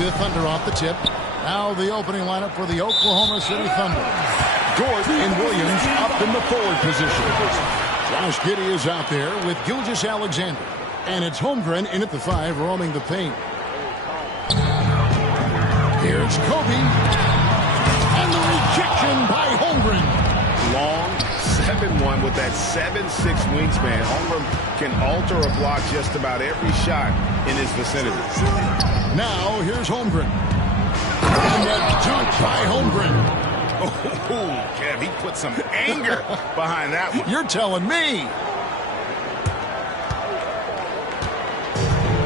The Thunder off the tip. Now the opening lineup for the Oklahoma City Thunder. Dort and Williams up in the forward position. Josh Giddey is out there with Gilgeous-Alexander. And it's Holmgren in at the 5, roaming the paint. Here's Kobe. And the rejection by Holmgren. Long 7-1 with that 7'6" wingspan. Holmgren can alter a block just about every shot in his vicinity. Now here's Holmgren. And that dunk by Holmgren. Oh, Kev, he put some anger behind that one. You're telling me.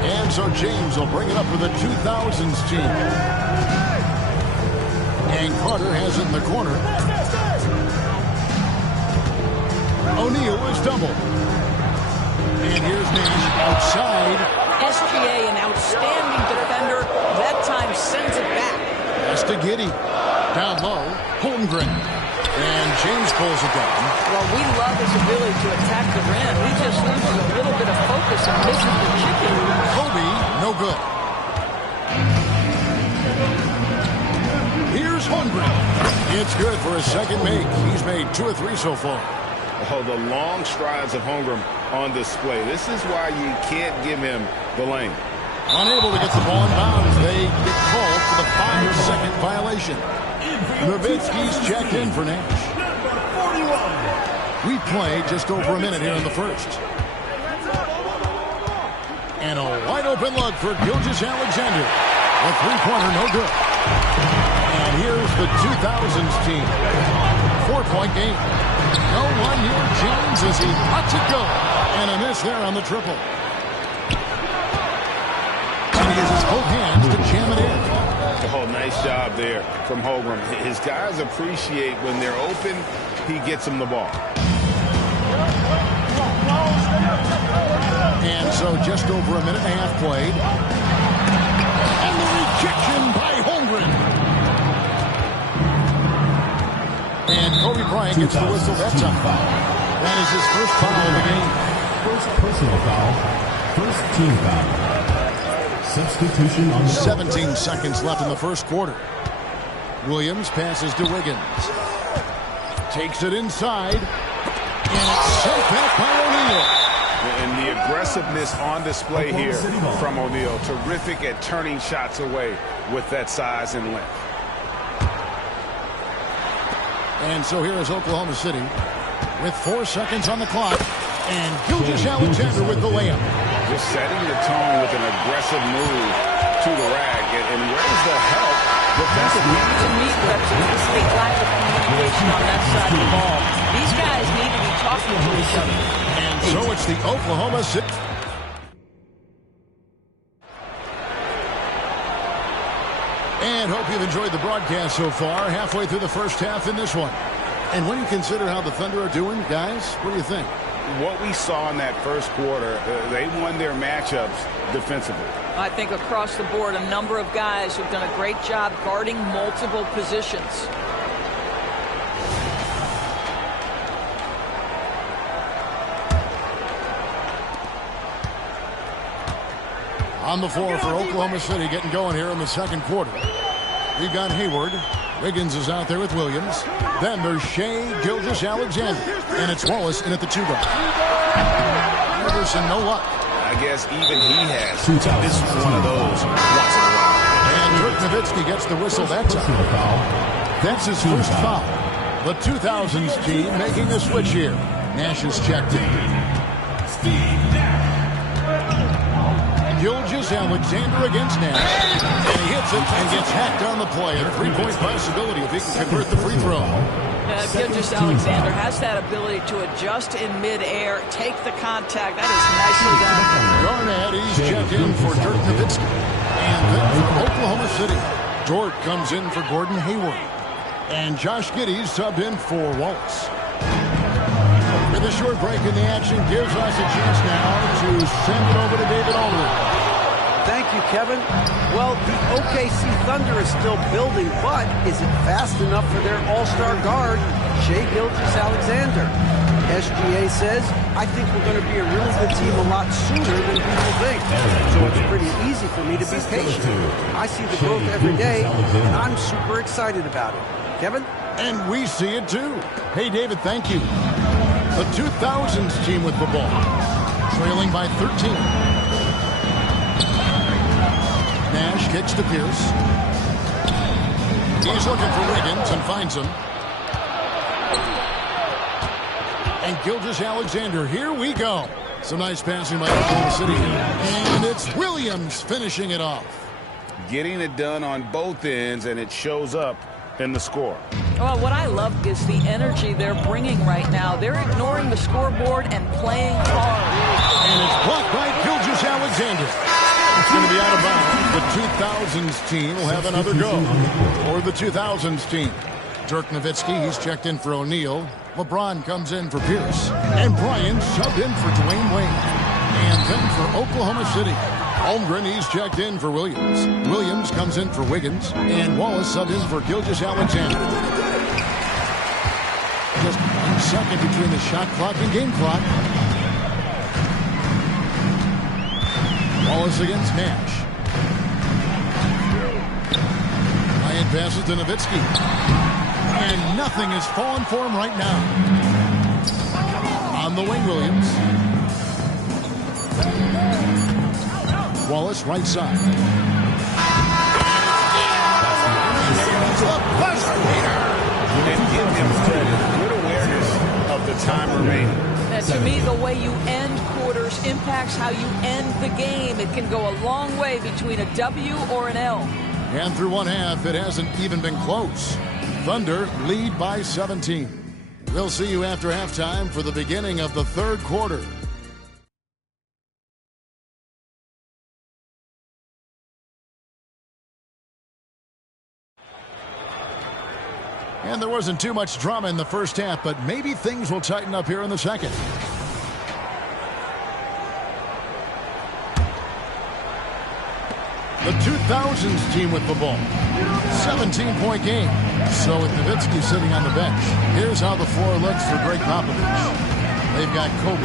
And so James will bring it up for the 2000s team. And Carter has it in the corner. O'Neal is double. And here's Nash outside. SGA, an outstanding defender. That time sends it back. That's to Giddey. Down low, Holmgren. And James pulls it down. Well, we love his ability to attack the rim. He just loses a little bit of focus and misses the chicken. Kobe, no good. Here's Holmgren. It's good for a second make. He's made 2 or 3 so far. Oh, the long strides of Holmgren on display. This is why you can't give him the lane. Unable to get the ball in bounds. They get called for the 5-second violation. Nowitzki's checked in for Nash. We play just over a minute here in the first. And a wide open look for Gilgeous-Alexander. A three-pointer, no good. And here's the 2000s team. 4-point game. No one near James as he lets it go. And a miss there on the triple. And he uses both hands to jam it in. Oh, nice job there from Holmgren. His guys appreciate when they're open, he gets them the ball. And so just over a minute and a half played. And the rejection by Holmgren. And Kobe Bryant gets the whistle that time. That is his first foul of the game. First personal foul. First team foul. Substitution on 17 seconds left in the first quarter. Williams passes to Wiggins. Takes it inside. And it's sent back by O'Neal. And the aggressiveness on display here from O'Neal. Terrific at turning shots away with that size and length. And so here is Oklahoma City with 4 seconds on the clock. And Gilgeous-Alexander with the layup. Just setting the tone with an aggressive move to the rack. And where's the help defensively? To me, that's a complete lack of communication on that side of the ball. These guys need to be talking to each other. And so it's the Oklahoma City. And hope you've enjoyed the broadcast so far. Halfway through the first half in this one. And when you consider how the Thunder are doing, guys, what do you think? What we saw in that first quarter, they won their matchups defensively. I think across the board, a number of guys who've done a great job guarding multiple positions. On the floor for Oklahoma City, getting going here in the second quarter. We've got Hayward. Wiggins is out there with Williams. Then there's Shea, Gilgeous-Alexander. And it's Wallace in at the 2-guard. Iverson, no luck. I guess even he has. This is one of those once in a while. And Dirk Nowitzki gets the whistle that time. That's his first foul. The 2000s team making a switch here. Nash is checked in. Gilgeous-Alexander against Nash. And he hits it and gets hacked on the play. A 3-point possibility if he can convert the free throw. Gilgeous-Alexander has that ability to adjust in midair, take the contact. That is nicely done. Garnett, he's checked in for Dirk Nowitzki. And then for Oklahoma City, Dort comes in for Gordon Hayward. And Josh Giddey's subbed in for Wallace. With a short break in the action gives us a chance now to send it over to David Aldridge. Thank you, Kevin. Well, the OKC Thunder is still building, but is it fast enough for their all-star guard, Shai Gilgeous-Alexander? SGA says, I think we're going to be a really good team a lot sooner than people think. So it's pretty easy easy for me to be patient. I see the growth every day, and I'm super excited about it. Kevin? And we see it too. Hey, David, thank you. The 2000s team with the ball, trailing by 13. Nash kicks to Pierce. He's looking for Wiggins and finds him. And Gilgeous-Alexander, here we go. Some nice passing by Oklahoma City. And it's Williams finishing it off. Getting it done on both ends, and it shows up in the score. Well, what I love is the energy they're bringing right now. They're ignoring the scoreboard and playing hard. And it's blocked by Gilgeous-Alexander. It's going to be out of bounds. The 2000s team will have another go. Or the 2000s team. Dirk Nowitzki, he's checked in for O'Neal. LeBron comes in for Pierce. And Bryant subbed in for Dwayne Wade. And then for Oklahoma City, Holmgren, he's checked in for Williams. Williams comes in for Wiggins. And Wallace subbed in for Gilgeous-Alexander. Just 1 second between the shot clock and game clock. Wallace against Nash. Bryant passes to Nowitzki. And nothing is falling for him right now. On the wing, Williams. Wallace, right side. And give him credit. Good awareness of the time remaining. And to me, the way you end quarters impacts how you end the game. It can go a long way between a W or an L. And through one half, it hasn't even been close. Thunder lead by 17. We'll see you after halftime for the beginning of the third quarter. And there wasn't too much drama in the first half, but maybe things will tighten up here in the second. The 2000s team with the ball. 17-point game. So with Nowitzki sitting on the bench, here's how the floor looks for Greg Popovich. They've got Kobe.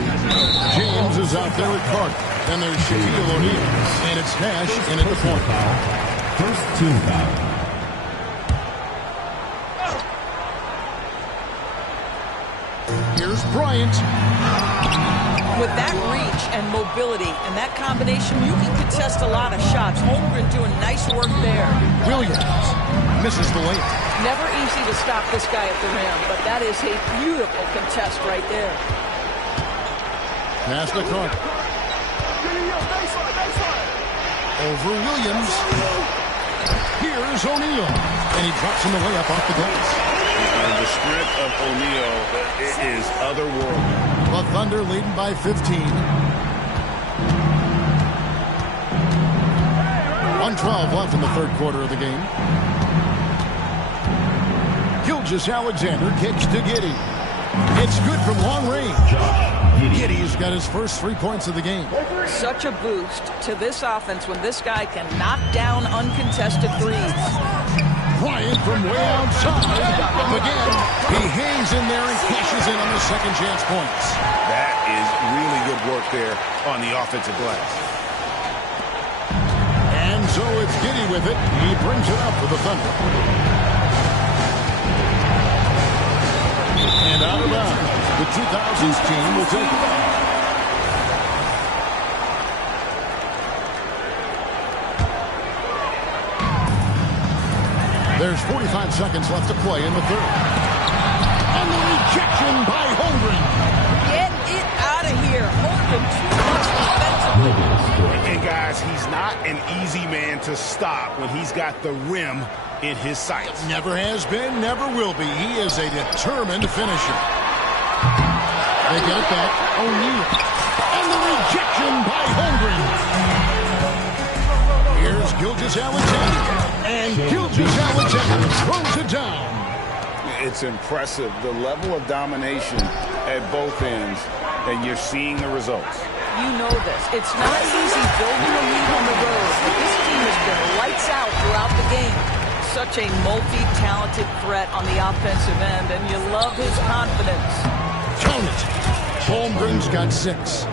James is out there with Clark. Then there's Shaquille O'Neal. And it's Nash in at the point. First team foul. Here's Bryant. With that reach and mobility and that combination, you can contest a lot of shots. Holmgren doing nice work there. Williams misses the layup. Never easy to stop this guy at the rim, but that is a beautiful contest right there. Pass to Clark. Over Williams. Here's O'Neal. And he drops him the layup off the glass. And the strength of O'Neal is otherworldly. The Thunder leading by 15. 1:12 left in the third quarter of the game. Gilgeous-Alexander kicks to Giddey. It's good from long range. Giddey's got his first 3 points of the game. Such a boost to this offense when this guy can knock down uncontested threes. Bryant from way outside. Again, he hangs in there and cashes in on the second chance points. That is really good work there on the offensive glass. And so it's Giddey with it. He brings it up for the Thunder. And out of bounds. The 2000s team will take it. There's 45 seconds left to play in the third. And the rejection by Holmgren. Get it out of here. Holmgren too much defensively. And guys, he's not an easy man to stop when he's got the rim in his sights. Never has been, never will be. He is a determined finisher. They get it back. O'Neal. And the rejection by Holmgren. Here's Gilgeous-Alexander. And Gilgeous-Alexander throws it down. It's impressive, the level of domination at both ends, and you're seeing the results. You know this. It's not easy building a lead on the road, but this team has been lights out throughout the game. Such a multi-talented threat on the offensive end, and you love his confidence. Count it. Holmgren's got 6.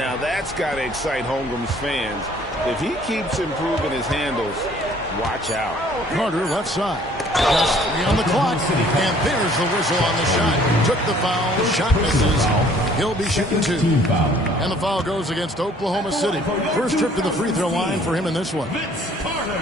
Now that's got to excite Holmgren's fans. If he keeps improving his handles, watch out. Carter left side. Just 3 on the clock. And there's the whistle on the shot. Took the foul. Shot misses. He'll be shooting 2. And the foul goes against Oklahoma City. First trip to the free throw line for him in this one. Carter.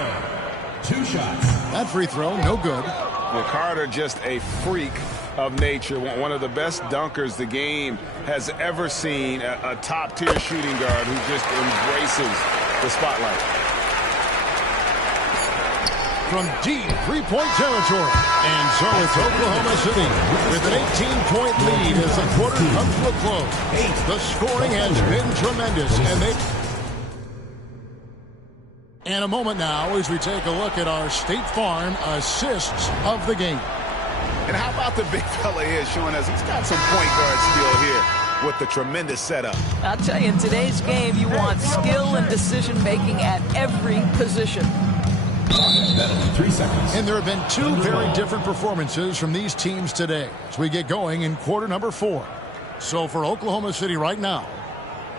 2 shots. That free throw, no good. Well, Carter, just a freak of nature. One of the best dunkers the game has ever seen. A top-tier shooting guard who just embraces the spotlight. From deep three-point territory. And so it's Oklahoma City with an 18-point lead as the quarter comes to a close. The scoring has been tremendous. And a moment now as we take a look at our State Farm assists of the game. And how about the big fella here showing us he's got some point guard skill here with the tremendous setup. I'll tell you, in today's game, you want skill and decision-making at every position. 3 seconds. And there have been 2 very different performances from these teams today as we get going in quarter number 4. So for Oklahoma City right now,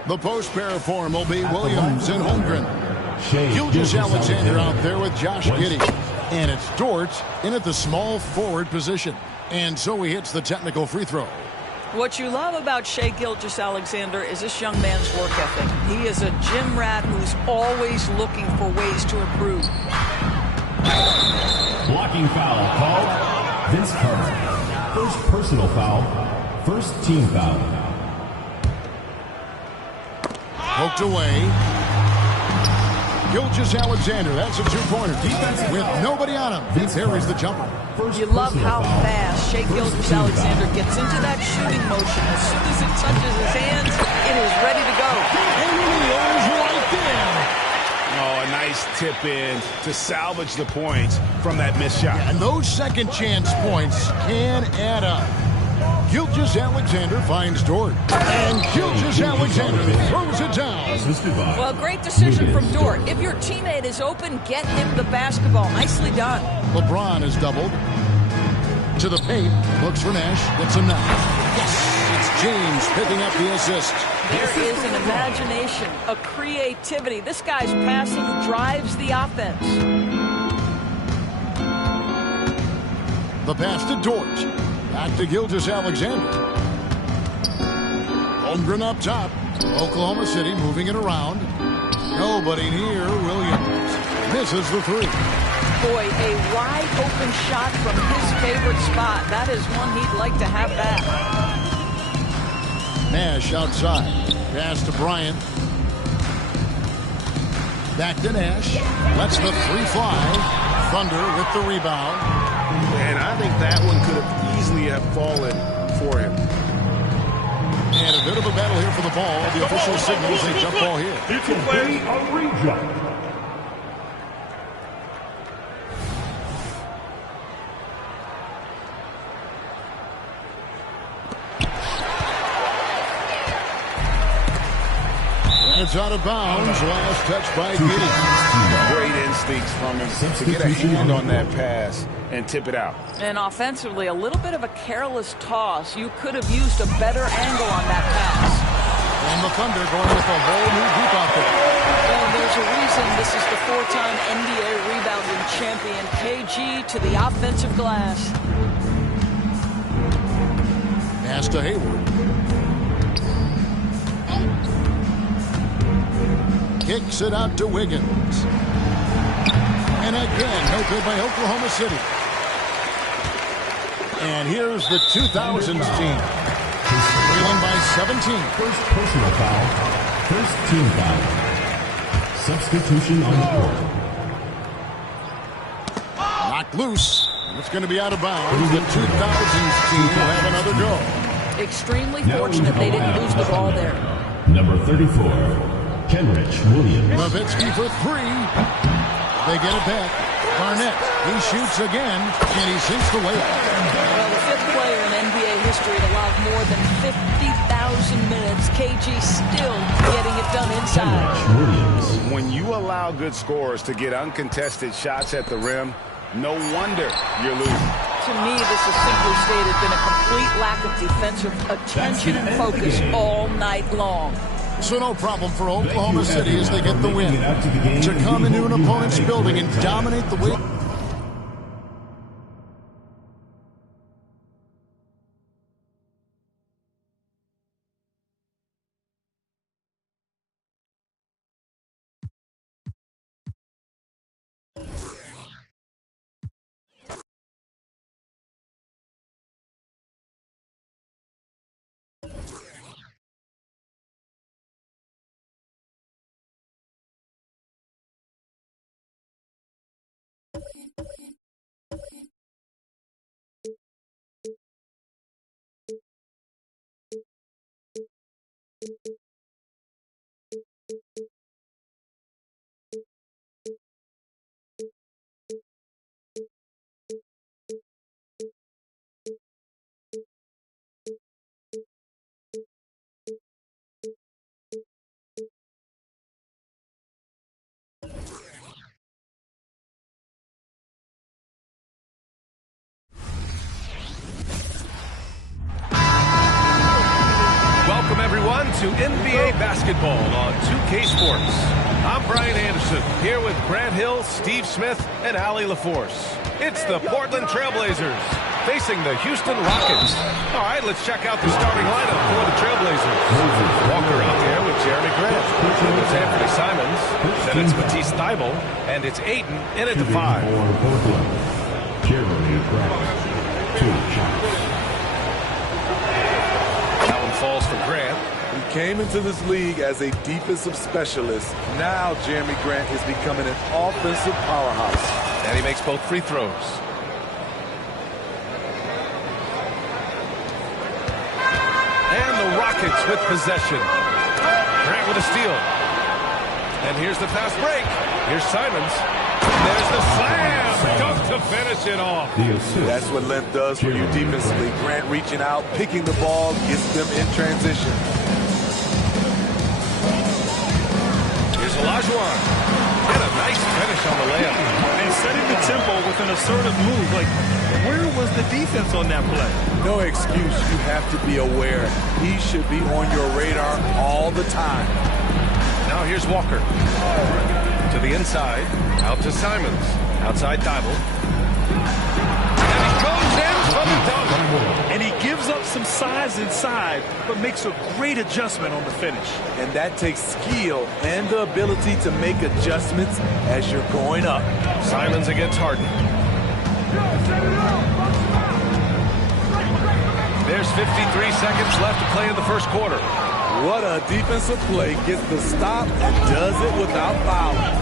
the post pair form will be Williams and Holmgren. Gilgeous-Alexander out there with Josh Giddey. And it's Dort in at the small forward position. And so he hits the technical free throw. What you love about Shai Gilgeous-Alexander is this young man's work ethic. He is a gym rat who's always looking for ways to improve. Blocking foul called Vince Carter. First personal foul. First team foul. Poked away. Gilgeous-Alexander, that's a 2-pointer. With nobody on him, he carries the jumper. You love how fast Shai Gilgeous-Alexander gets into that shooting motion. As soon as it touches his hands, it is ready to go. And he is right there. Oh, a nice tip in to salvage the points from that missed shot. And those second chance points can add up. Gilgeous-Alexander finds Dort. And Gilgeous-Alexander throws it down. Well, great decision from Dort. If your teammate is open, get him the basketball. Nicely done. LeBron is doubled. To the paint. Looks for Nash. Gets him now. Yes! It's James picking up the assist. There is an imagination, a creativity. This guy's passing drives the offense. The pass to Dort. Back to Gilgeous-Alexander. Holmgren up top. Oklahoma City moving it around. Nobody near Williams. Misses the 3. Boy, a wide open shot from his favorite spot. That is one he'd like to have back. Nash outside. Pass to Bryant. Back to Nash. Lets the 3 fly. Thunder with the rebound. And I think that one could have easily have fallen for him. And a bit of a battle here for the ball. The official signals a jump ball here. It's a re-jump. It's out of bounds. Last touch by Giddey. Great instincts from him to get a hand on that pass and tip it out. And offensively, a little bit of a careless toss. You could have used a better angle on that pass. And the Thunder going with a whole new group out there. Well, there's a reason this is the 4-time NBA rebounding champion. KG to the offensive glass. Pass to Hayward. Kicks it out to Wiggins. And again, no good by Oklahoma City. And here's the 2000s team. Trailing by 17. First personal foul. First team foul. Substitution on the court. Knocked loose. It's going to be out of bounds. The 2000s team will have another go. Extremely fortunate they didn't lose the ball there. Number 34. Kenrich Williams. Nowitzki for 3. They get it back. Barnett, he shoots again, and he sinks the layup. Well, the 5th player in NBA history to allow more than 50,000 minutes. KG still getting it done inside. When you allow good scorers to get uncontested shots at the rim, no wonder you're losing. To me, this has simply stated been a complete lack of defensive attention and focus all night long. So no problem for Oklahoma City as they get the win. To come into an opponent's building and dominate the way. Welcome, everyone, to NBA basketball on 2K Sports. I'm Bryant Anderson, here with Grant Hill, Steve Smith, and Allie LaForce. It's the Portland Trailblazers facing the Houston Rockets. All right, let's check out the starting lineup for the Trailblazers. Walker out there with Jeremy Grant. It's Anthony Simons. Then it's Matisse Thybulle. And it's Ayton in at the 5. Jeremy Grant. 2 shots. That one falls for Grant. He came into this league as a defensive specialist. Now Jeremy Grant is becoming an offensive powerhouse. And he makes both free throws. And the Rockets with possession. Grant with a steal. And here's the fast break. Here's Simons. There's the slam. Dunk to finish it off. That's what length does for you defensively. Grant reaching out, picking the ball, gets them in transition. Here's Olajuwon. And a nice finish on the layup. And setting the tempo with an assertive move. Like, where was the defense on that play? No excuse. You have to be aware. He should be on your radar all the time. Now here's Walker. To the inside. Out to Simons. Outside Thybulle. And he goes in for the dunk. And he gives up some size inside, but makes a great adjustment on the finish. And that takes skill and the ability to make adjustments as you're going up. Simons against Harden. There's 53 seconds left to play in the first quarter. What a defensive play. Gets the stop and does it without fouling.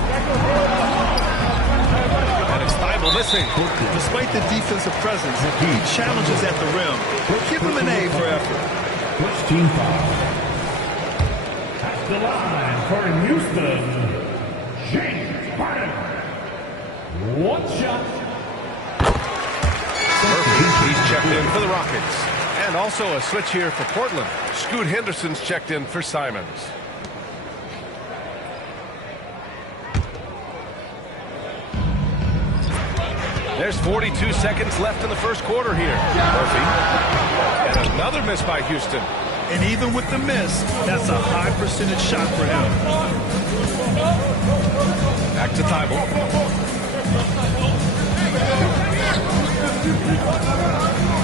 And it's Thybulle missing. Despite the defensive presence, he challenges at the rim. Give him an A for effort. First team foul. At the line for Houston, James Bryant. 1 shot. Murphy, he's checked in for the Rockets. And also a switch here for Portland. Scoot Henderson's checked in for Simons. There's 42 seconds left in the first quarter here. Murphy. And another miss by Houston. And even with the miss, that's a high percentage shot for him. Back to Thybulle.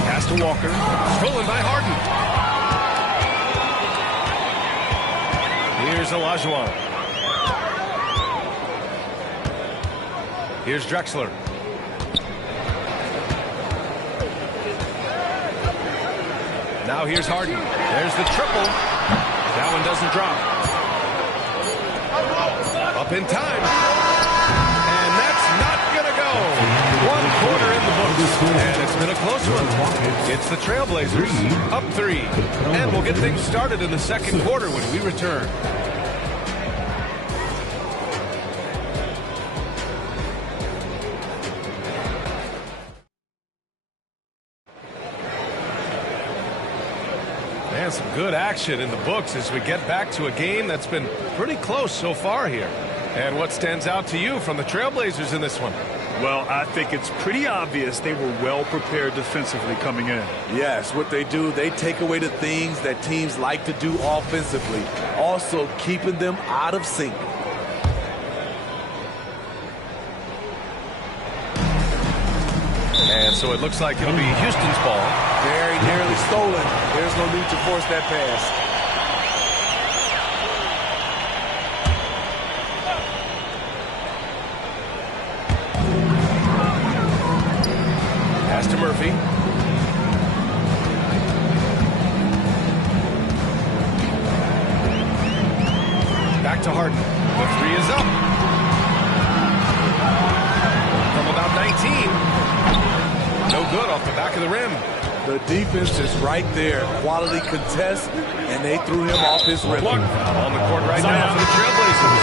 Pass to Walker. Stolen by Harden. Here's Olajuwon. Here's Drexler. Now here's Harden. There's the triple. That one doesn't drop. Up in time. And that's not going to go. 1 quarter in the books. And it's been a close one. It's the Trailblazers up 3. And we'll get things started in the second quarter when we return. Man, some good action in the books as we get back to a game that's been pretty close so far here. And what stands out to you from the Trailblazers in this one? Well, I think it's pretty obvious they were well prepared defensively coming in. Yes, what they do, they take away the things that teams like to do offensively, also keeping them out of sync. And so it looks like it'll be Houston's ball. Very nearly stolen. There's no need to force that pass. Pass to Murphy. Back to Harden. The three is up. From about 19. No good off the back of the rim. The defense is right there. Quality contest, and they threw him off his rhythm. On the court right now for the Trailblazers.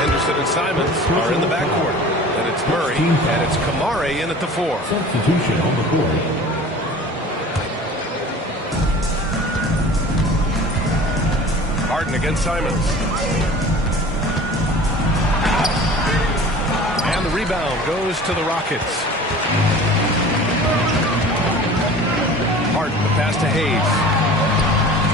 Henderson and Simons are in the backcourt. And it's Murray, and it's Kamare in at the 4. Substitution on the board. Harden against Simons. And the rebound goes to the Rockets. Harden, the pass to Hayes.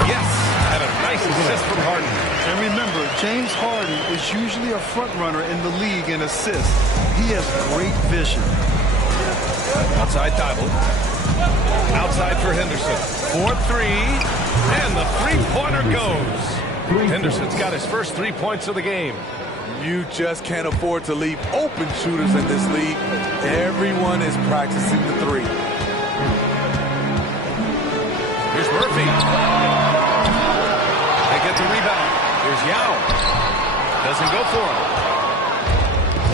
Yes, and a nice assist from Harden. And remember, James Harden is usually a front runner in the league in assists. He has great vision. Outside Thibault. Outside for Henderson. 4-3, and the three-pointer goes. Henderson's got his first 3 points of the game. You just can't afford to leave open shooters in this league. Everyone is practicing the three. Here's Murphy. They get the rebound. Here's Yao. Doesn't go for him.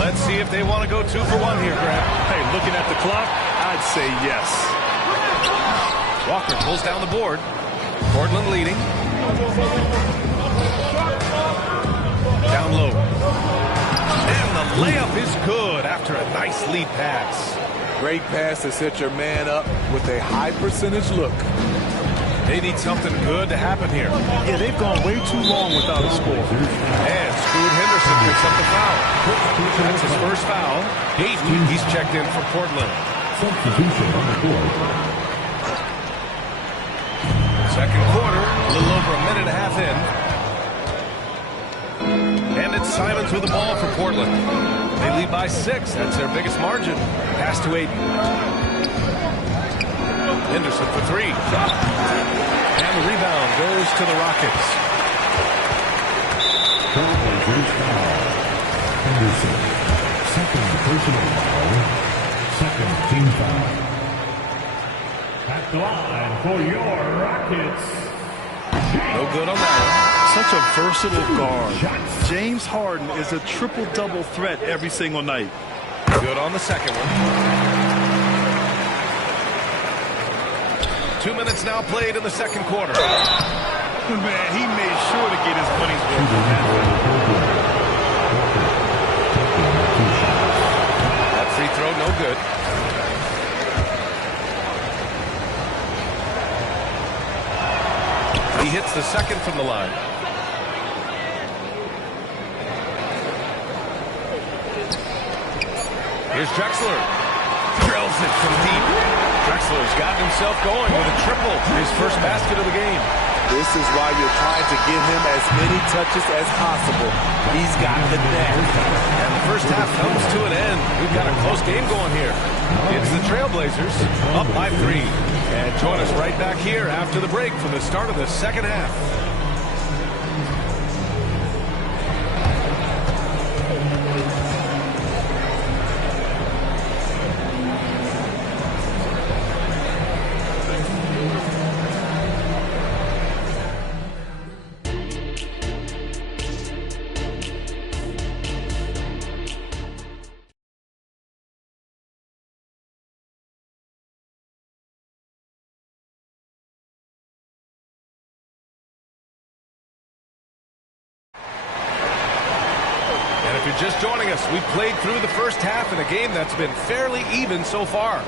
Let's see if they want to go 2 for 1 here, Grant. Hey, looking at the clock, I'd say yes. Walker pulls down the board. Portland leading. Down low. And the layup is good after a nice lead pass. Great pass to set your man up with a high percentage look. They need something good to happen here. Yeah, they've gone way too long without a score. And Scoot Henderson picks up the foul. That's his first foul. He's checked in for Portland. Substitution on the board. Second quarter, a little over a minute and a half in. And it's Simons with the ball for Portland. They lead by 6. That's their biggest margin. Pass to Aiden. Henderson for 3. And the rebound goes to the Rockets. Trailblazers foul. Henderson. Second personal foul. Second team foul. At the line for your Rockets. No good on that Such a versatile guard. James Harden is a triple-double threat every single night. one. Good on the second one. 2 minutes now played in the second quarter. Man, he made sure to get his money's worth. That free throw, no good. He hits the second from the line. Here's Drexler. Drills it from deep. Drexler's gotten himself going with a triple. His first basket of the game. This is why you're trying to get him as many touches as possible. He's got the net. And the first half comes to an end. We've got a close game going here. It's the Trailblazers up by 3. And join us right back here after the break for the start of the second half. Just joining us, we played through the first half in a game that's been fairly even so far.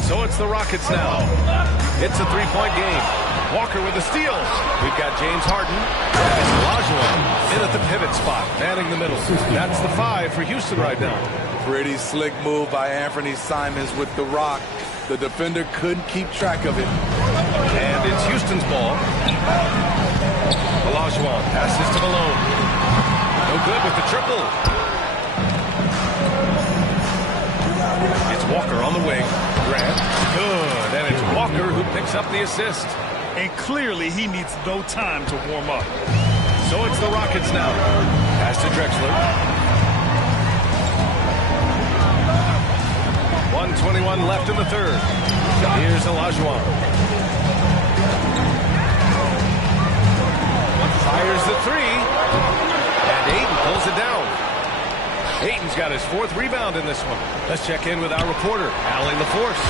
So it's the Rockets now. It's a three-point game. Walker with the steal. We've got James Harden. And it's Olajuwon in at the pivot spot, manning the middle. That's the 5 for Houston right now. Pretty slick move by Anthony Simons with the rock. The defender couldn't keep track of it. And it's Houston's ball. Olajuwon passes to Malone. No good with the triple. It's Walker on the wing. Grant. Good. And it's Walker who picks up the assist. And clearly he needs no time to warm up. So it's the Rockets now. Pass to Drexler. 1:21 left in the third. Here's Olajuwon. Fires the 3. And Ayton pulls it down. Ayton's got his 4th rebound in this one. Let's check in with our reporter, Allie LaForce.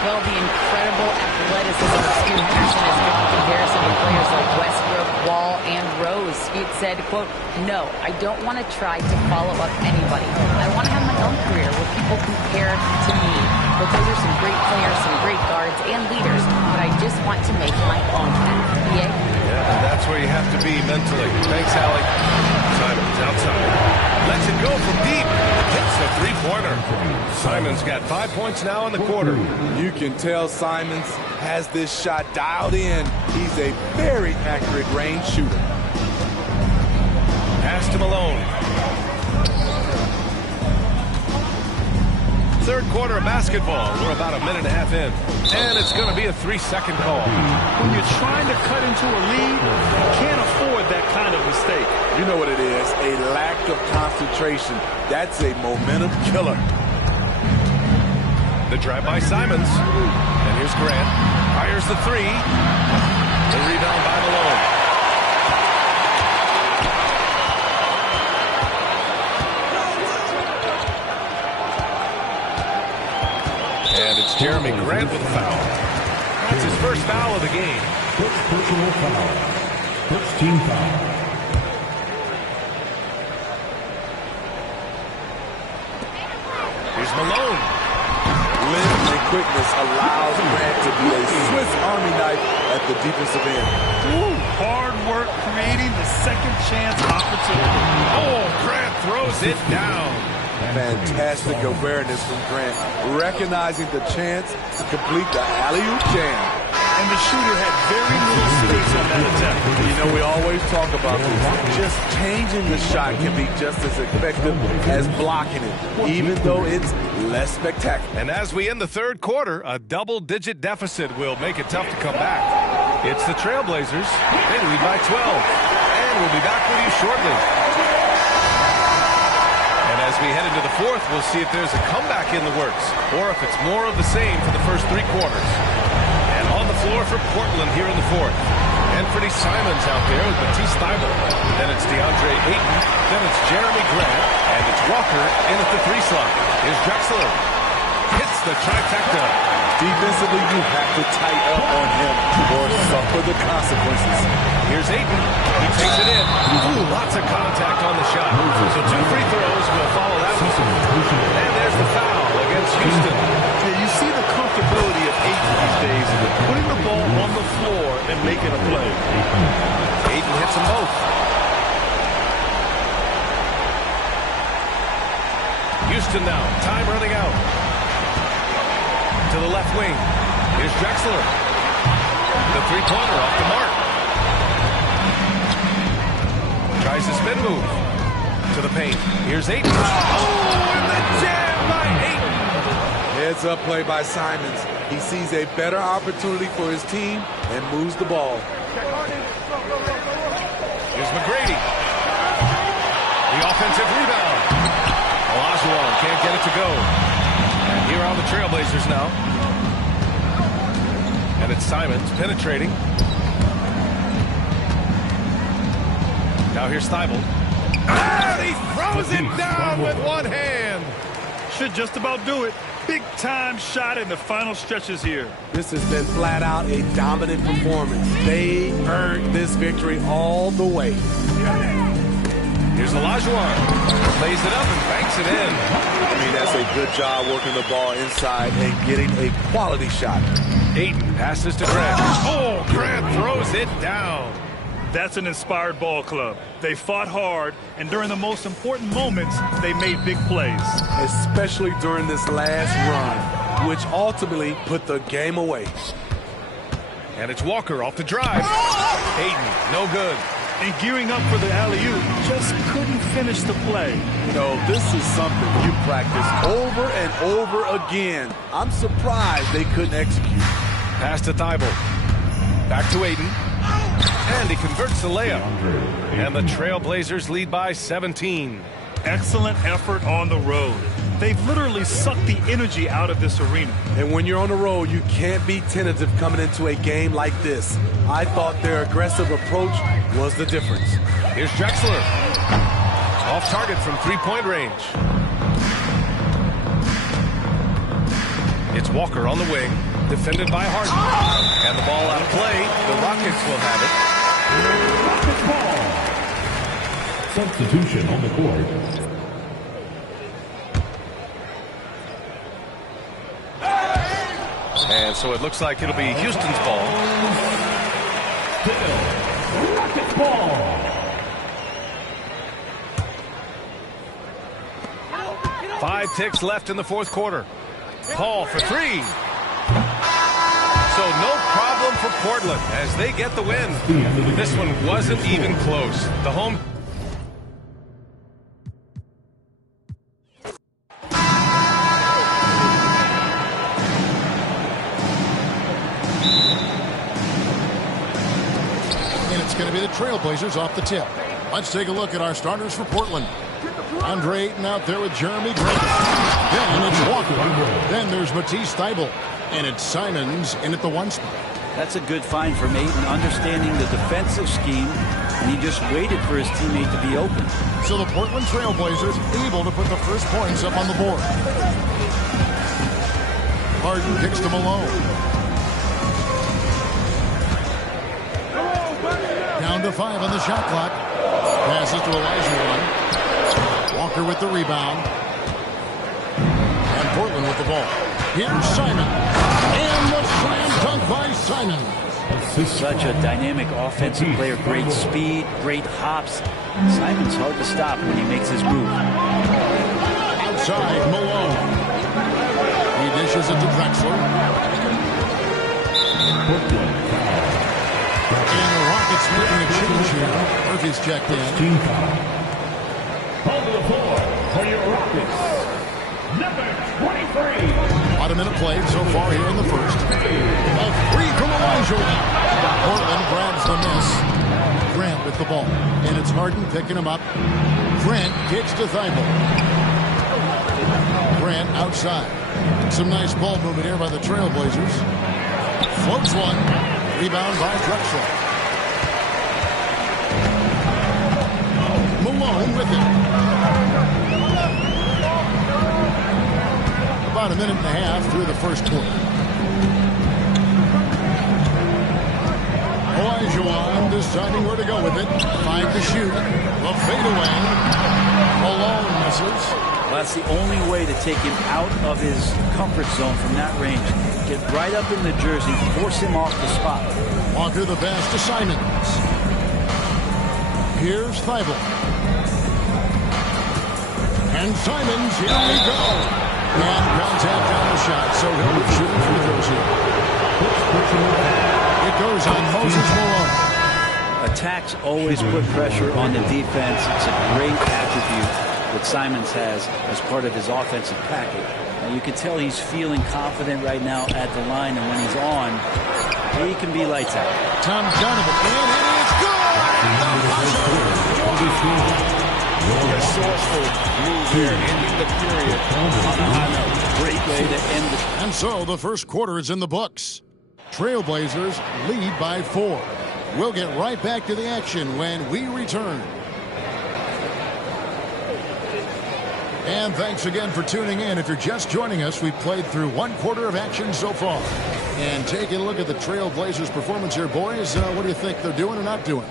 Well, the incredible athleticism of Scoot Henderson has drawn comparison to players like Westbrook, Wall, and Rose. Scoot said, quote, "No, I don't want to try to follow up anybody. I want to have my own career where people compare to me. But those are some great players, some great guards, and leaders. But I just want to make my own path." Yeah, that's where you have to be mentally. Thanks, Allie. Simon's outside. Lets it go from deep. Hits the three-pointer. Simon's got 5 points now in the quarter. You can tell Simons has this shot dialed in. He's a very accurate range shooter. Pass to Malone. Third quarter of basketball. We're about a minute and a half in. And it's going to be a 3-second call. When you're trying to cut into a lead, you can't afford that kind of mistake. You know what it is, a lack of concentration. That's a momentum killer. The drive by Simons. And here's Grant. Fires the 3. The rebound by Malone. And it's Jeremy Grant with a foul. That's his first foul of the game. First personal foul. First team foul. Here's Malone. Length and quickness allows Grant to be a Swiss Army knife at the defensive end. Ooh, hard work creating the second chance opportunity. Oh, Grant throws it down. Fantastic awareness from Grant, recognizing the chance to complete the alley-oop jam. And the shooter had very little space on that attempt. You know, we always talk about this. Just changing the shot can be just as effective as blocking it, even though it's less spectacular. And as we end the third quarter, a double-digit deficit will make it tough to come back. It's the Trailblazers. They lead by 12. And we'll be back with you shortly. As we head into the fourth, we'll see if there's a comeback in the works or if it's more of the same for the first 3 quarters. And on the floor for Portland here in the fourth. Anthony Simons out there with Matisse Thybulle. Then it's DeAndre Ayton. Then it's Jeremy Grant. And it's Walker in at the 3 slot. Here's Drexler. Hits the trifecta. Defensively, you have to tighten up on him or suffer the consequences. Here's Ayton. He takes it in. Ooh, lots of contact on the shot. So 2 free throws will follow that one. And there's the foul against Houston. Yeah, you see the comfortability of Ayton these days, putting the ball on the floor and making a play. Ayton hits them both. Houston now. Time running out. To the left wing. Here's Drexler. The three-pointer off the mark. Tries a spin move. To the paint. Here's Ayton. Oh, and the jam by Ayton. Heads up play by Simons. He sees a better opportunity for his team and moves the ball. Here's McGrady. The offensive rebound. Olajuwon can't get it to go. And here are the Trailblazers now. And it's Simons penetrating. Now here's Thybulle. And he throws it down with one hand. Should just about do it. Big-time shot in the final stretches here. This has been flat out a dominant performance. They earned this victory all the way. Here's Olajuwon. Lays it up and banks it in. I mean, that's a good job working the ball inside and getting a quality shot. Ayton passes to Grant. Oh, Grant throws it down. That's an inspired ball club. They fought hard, and during the most important moments, they made big plays. Especially during this last run, which ultimately put the game away. And it's Walker off the drive. Ayton, no good. And gearing up for the alley-oop, just couldn't finish the play. You know, this is something you practice over and over again. I'm surprised they couldn't execute. Pass to Thibault. Back to Ayton. And he converts the layup. And the Trailblazers lead by 17. Excellent effort on the road. They've literally sucked the energy out of this arena. And when you're on the road, you can't be tentative coming into a game like this. I thought their aggressive approach was the difference. Here's Drexler. Off target from three-point range. It's Walker on the wing, defended by Harden. And the ball out of play. The Rockets will have it. Substitution on the court. And so it looks like it'll be Houston's ball. Rockets ball. Five ticks left in the fourth quarter. Paul for three. So no problem for Portland as they get the win. This one wasn't even close. The home... Going to be the Trailblazers off the tip. Let's take a look at our starters for Portland. Andre Ayton out there with Jeremy Grant. Then it's Walker. Then there's Matisse Thybulle. And it's Simons in at the one spot. That's a good find from Ayton, understanding the defensive scheme, and he just waited for his teammate to be open. So the Portland Trailblazers able to put the first points up on the board. Harden kicks to Malone. Down to 5 on the shot clock. Passes to Elijah. Walker with the rebound. And Portland with the ball. Here's Simon. And the slam dunk by Simon. Such a dynamic offensive player. Great speed, great hops. Simon's hard to stop when he makes his move. Outside, Malone. He dishes it to Drexler. And the Rockets making a change here. Murphy's checked in. Team foul. Call to the floor for your Rockets. Number 23. About a minute played so far here in the first. A three from Elijah. Portland grabs the miss. Grant with the ball. And it's Harden picking him up. Grant kicks to Thybulle. Grant outside. Some nice ball movement here by the Trailblazers. Floats one. Rebound by Drexler. Malone with it. About a minute and a half through the first quarter. Elijah deciding where to go with it. 5 to shoot. The fadeaway. Malone misses. Well, that's the only way to take him out of his comfort zone from that range. Get right up in the jersey, force him off the spot. Walker the pass to Simons. Here's Thybulle. And Simons, here we go. And contact on the shot, so he'll be shooting free throws here. It goes on Moses Malone. Attacks always put pressure on the defense. It's a great attribute that Simons has as part of his offensive package. Now, you can tell he's feeling confident right now at the line, and when he's on, he can be lights out. Tom Donovan, and it's good! Resourceful move here, ending the period on a high note. Great way to end it. And so the first quarter is in the books. Trailblazers lead by 4. We'll get right back to the action when we return. And thanks again for tuning in. If you're just joining us, we've played through one quarter of action so far. And taking a look at the Trailblazers' performance here, boys, what do you think they're doing or not doing?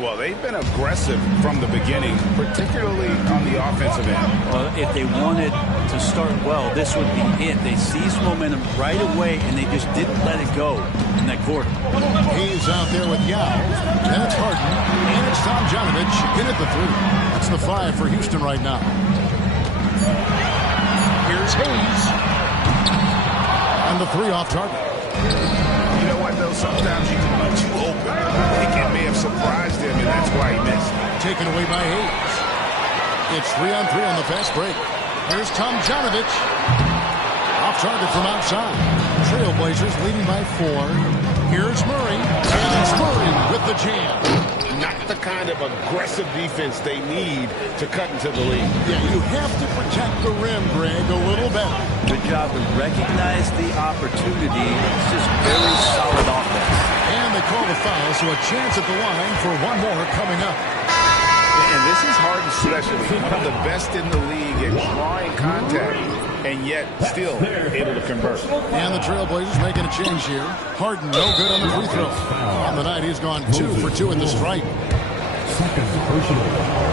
Well, they've been aggressive from the beginning, particularly on the offensive end. Well, if they wanted to start well, this would be it. They seized momentum right away, and they just didn't let it go in that quarter. He's out there with Yao, and it's Harden, and it's Tomjanovich in at the 3. That's the 5 for Houston right now. Here's Hayes. And the 3 off target. You know what, though? Sometimes you can be too open. It may have surprised him, and that's why he missed. Taken away by Hayes. It's 3-on-3 on the fast break. Here's Tomjanovich. Off target from outside. Trailblazers leading by 4. Here's Murray. And it's Murray with the jam. Not the kind of aggressive defense they need to cut into the lead. Yeah, you have to protect the rim, Greg, a little better. Good job to recognize the opportunity. It's just very solid offense. And they call the foul, so a chance at the line for one more coming up. And this is hard to especially one of the best in the league at drawing contact, and yet still able to convert. And the Trailblazers making a change here. Harden no good on the free throw. On the night, he's gone 2 for 2 at the stripe. Second personal foul.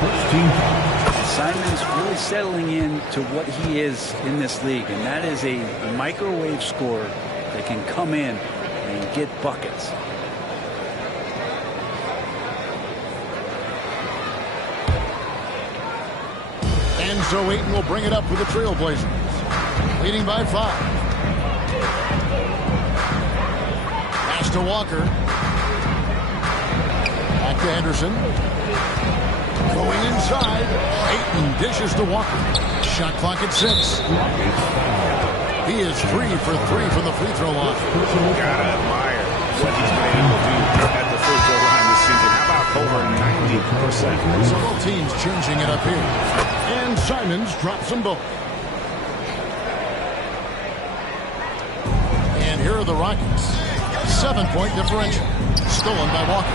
First team foul. Simon's really settling in to what he is in this league, and that is a microwave scorer that can come in and get buckets. And so Ayton will bring it up for the Trailblazers. Leading by 5. Pass to Walker. Back to Henderson. Going inside. Ayton dishes to Walker. Shot clock at 6. He is 3 for 3 from the free throw line. Gotta admire what he's been able to do at the free throw line this season. How about over 90%? So both teams changing it up here. And Simons drops them both. And here are the Rockets. 7-point differential. Stolen by Walker.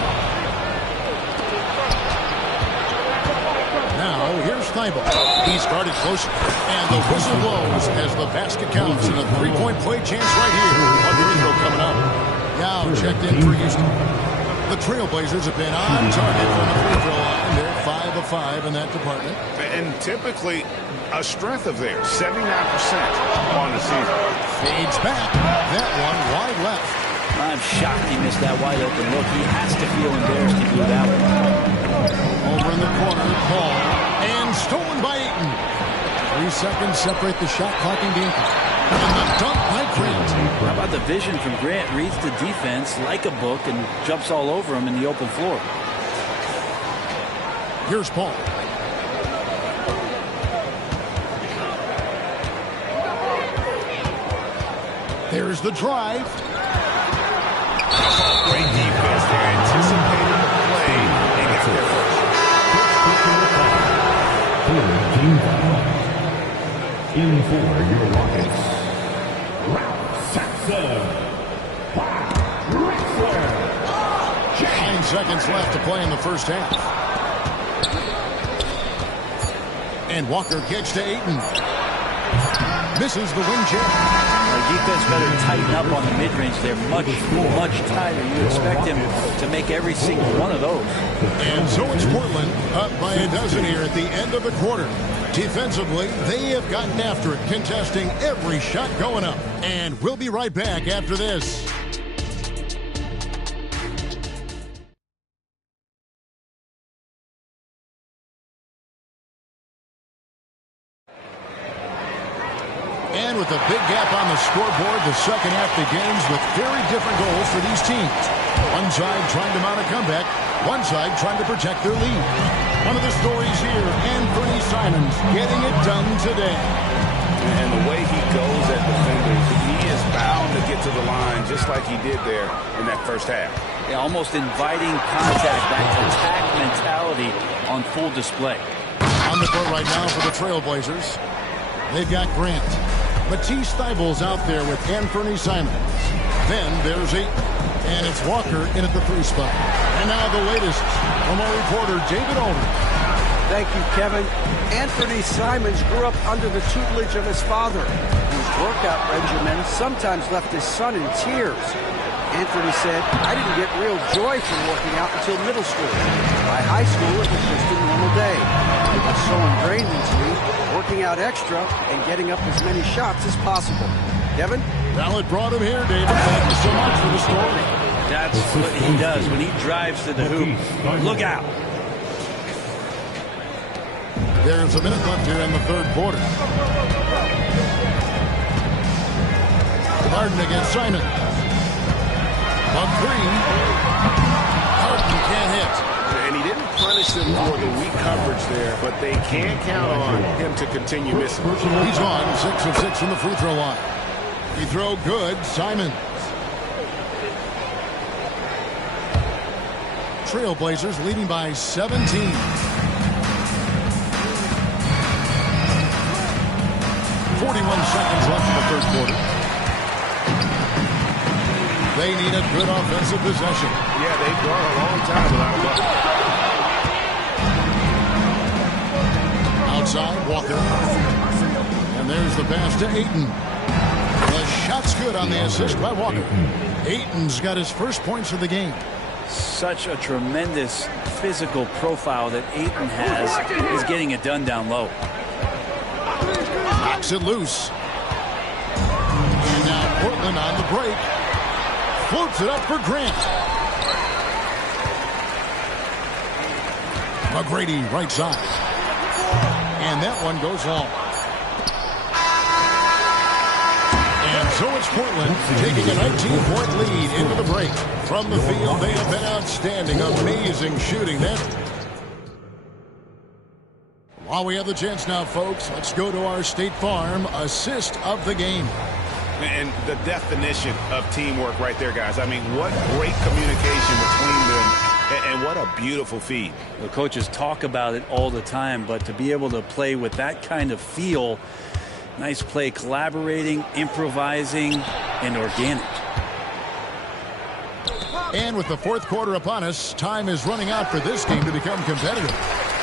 Now, here's Thibault. He's guarded closer. And the whistle blows as the basket counts. And a 3-point play chance right here. One free throw coming up. Yao checked in for Houston. The Trailblazers have been on target from the free throw line. They're 5 of 5 in that department. And typically a strength of theirs, 79% on the season. Fades back. That one wide left. I'm shocked he missed that wide open look. He has to feel embarrassed he blew that one. Over in the corner, Paul. And stolen by Ayton. 3 seconds separate the shot clock and game clock. And the dunk by Grant. How about the vision from Grant? Reads the defense like a book and jumps all over him in the open floor. Here's Paul. There's the drive. Great defense there. Anticipated the play and got there first. In for your Rockets. Saxon. 9 seconds left to play in the first half. And Walker gets to Ayton. Misses the wing check. Defense better tighten up on the mid-range. They're much tighter. You expect him to make every single one of those. And so it's Portland up by a dozen here at the end of the quarter. Defensively, they have gotten after it, contesting every shot going up. And we'll be right back after this. And with a big gap on the scoreboard, the second half begins with very different goals for these teams. One side trying to mount a comeback, one side trying to protect their lead. One of the stories here, Anthony Simons getting it done today. And the way he goes at defenders, he is bound to get to the line just like he did there in that first half. Yeah, almost inviting contact, that attack mentality on full display. On the court right now for the Trailblazers, they've got Grant. Matisse Thybulle's out there with Anthony Simons. Then there's Ayton. And it's Walker in at the 3 spot. And now the latest from our reporter, David Olden. Thank you, Kevin. Anthony Simons grew up under the tutelage of his father, whose workout regimen sometimes left his son in tears. Anthony said, "I didn't get real joy from working out until middle school. By high school, it was just a normal day. It was so ingrained into me, working out extra and getting up as many shots as possible." Kevin? Well, it brought him here, David. Thank you so much for the story. That's what he does when he drives to the hoop. Look out. There's a minute left here in the third quarter. Harden against Simon. On three. Harden can't hit. And he didn't punish them for the weak coverage there, but they can't count on him to continue missing. He's on 6 of 6 from the free throw line. He throw good. Simon. Trailblazers leading by 17. 41 seconds left in the third quarter. They need a good offensive possession. Yeah, they've gone a long time without a bucket. Outside, Walker. And there's the pass to Ayton. The shot's good on the assist by Walker. Ayton's got his first points of the game. Such a tremendous physical profile that Ayton has. He's getting it done down low. Knocks it loose. And now Portland on the break. Floats it up for Grant. McGrady right side. And that one goes long. And so it's Portland taking a 19-point lead into the break. From the field, they have been outstanding. Amazing shooting there. While we have the chance now, folks, let's go to our State Farm assist of the game. And the definition of teamwork right there, guys. I mean, what great communication between them, and what a beautiful feed. The coaches talk about it all the time, but to be able to play with that kind of feel, nice play, collaborating, improvising, and organic. And with the fourth quarter upon us, time is running out for this game to become competitive.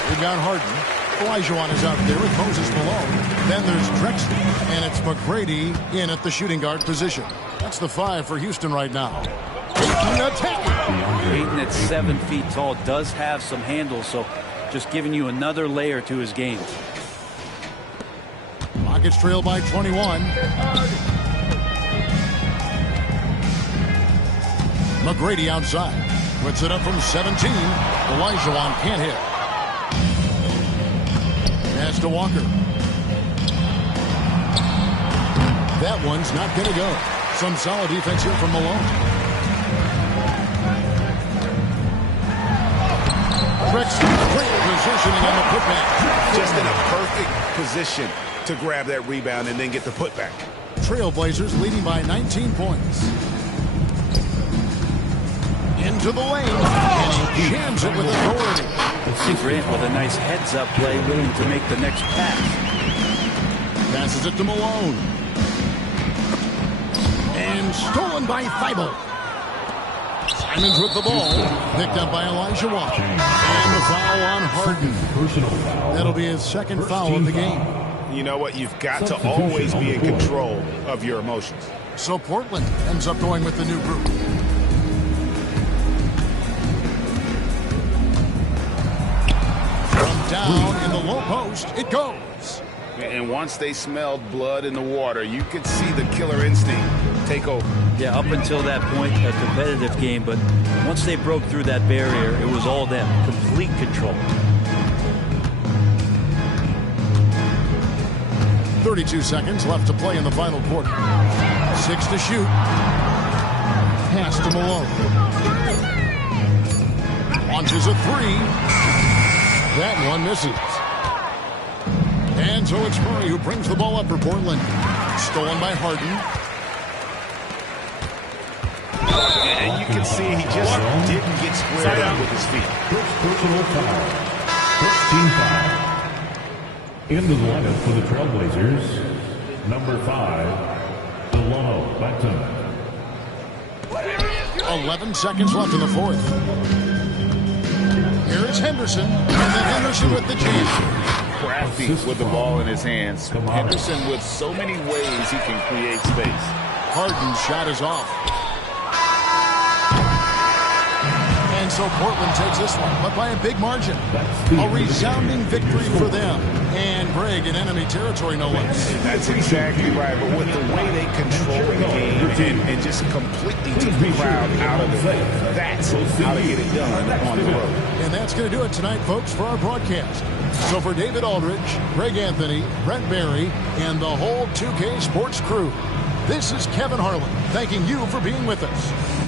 We've got Harden. Olajuwon is out there with Moses Malone. Then there's Drexler, and it's McGrady in at the shooting guard position. That's the 5 for Houston right now. Ayton attacking. Ayton at 7 feet tall does have some handles, so just giving you another layer to his game. Rockets trail by 21. McGrady outside. Puts it up from 17. Olajuwon can't hit. Pass to Walker. That one's not going to go. Some solid defense here from Malone. Drexler, great positioning on the putback. Just in a perfect position to grab that rebound and then get the putback. Trailblazers leading by 19 points. Into the lane. And he jams it with authority. Grant with a nice heads-up play, willing to make the next pass. Passes it to Malone. And stolen by Thibault. Simons with the ball. Picked up by Olajuwon. And the foul on Harden. That'll be his second foul of the game. You know what? You've got to always be in control of your emotions. So Portland ends up going with the new group. From down in the low post, it goes. And once they smelled blood in the water, you could see the killer instinct take over. Yeah, up until that point, a competitive game, but once they broke through that barrier, it was all them. Complete control. 32 seconds left to play in the final quarter. 6 to shoot. Pass to Malone. Launches a 3. That one misses. And so it's Murray who brings the ball up for Portland. Stolen by Harden. And you can see he just didn't get squared up with his feet. Personal foul. 15 foul. Into the lineup for the Trailblazers, number 5, Delano Banton. 11 seconds left in the fourth. Here is Henderson. And then Henderson with the jam. Crafty with the ball in his hands. Henderson with so many ways he can create space. Harden's shot is off. So Portland takes this one, but by a big margin. A resounding victory for them. And Greg in enemy territory, no less. That's exactly right. But with the way they control the game and just completely took the crowd out of it, that's how to get it done on the road. And that's going to do it tonight, folks, for our broadcast. So for David Aldridge, Greg Anthony, Brent Barry, and the whole 2K Sports crew, this is Kevin Harlan thanking you for being with us.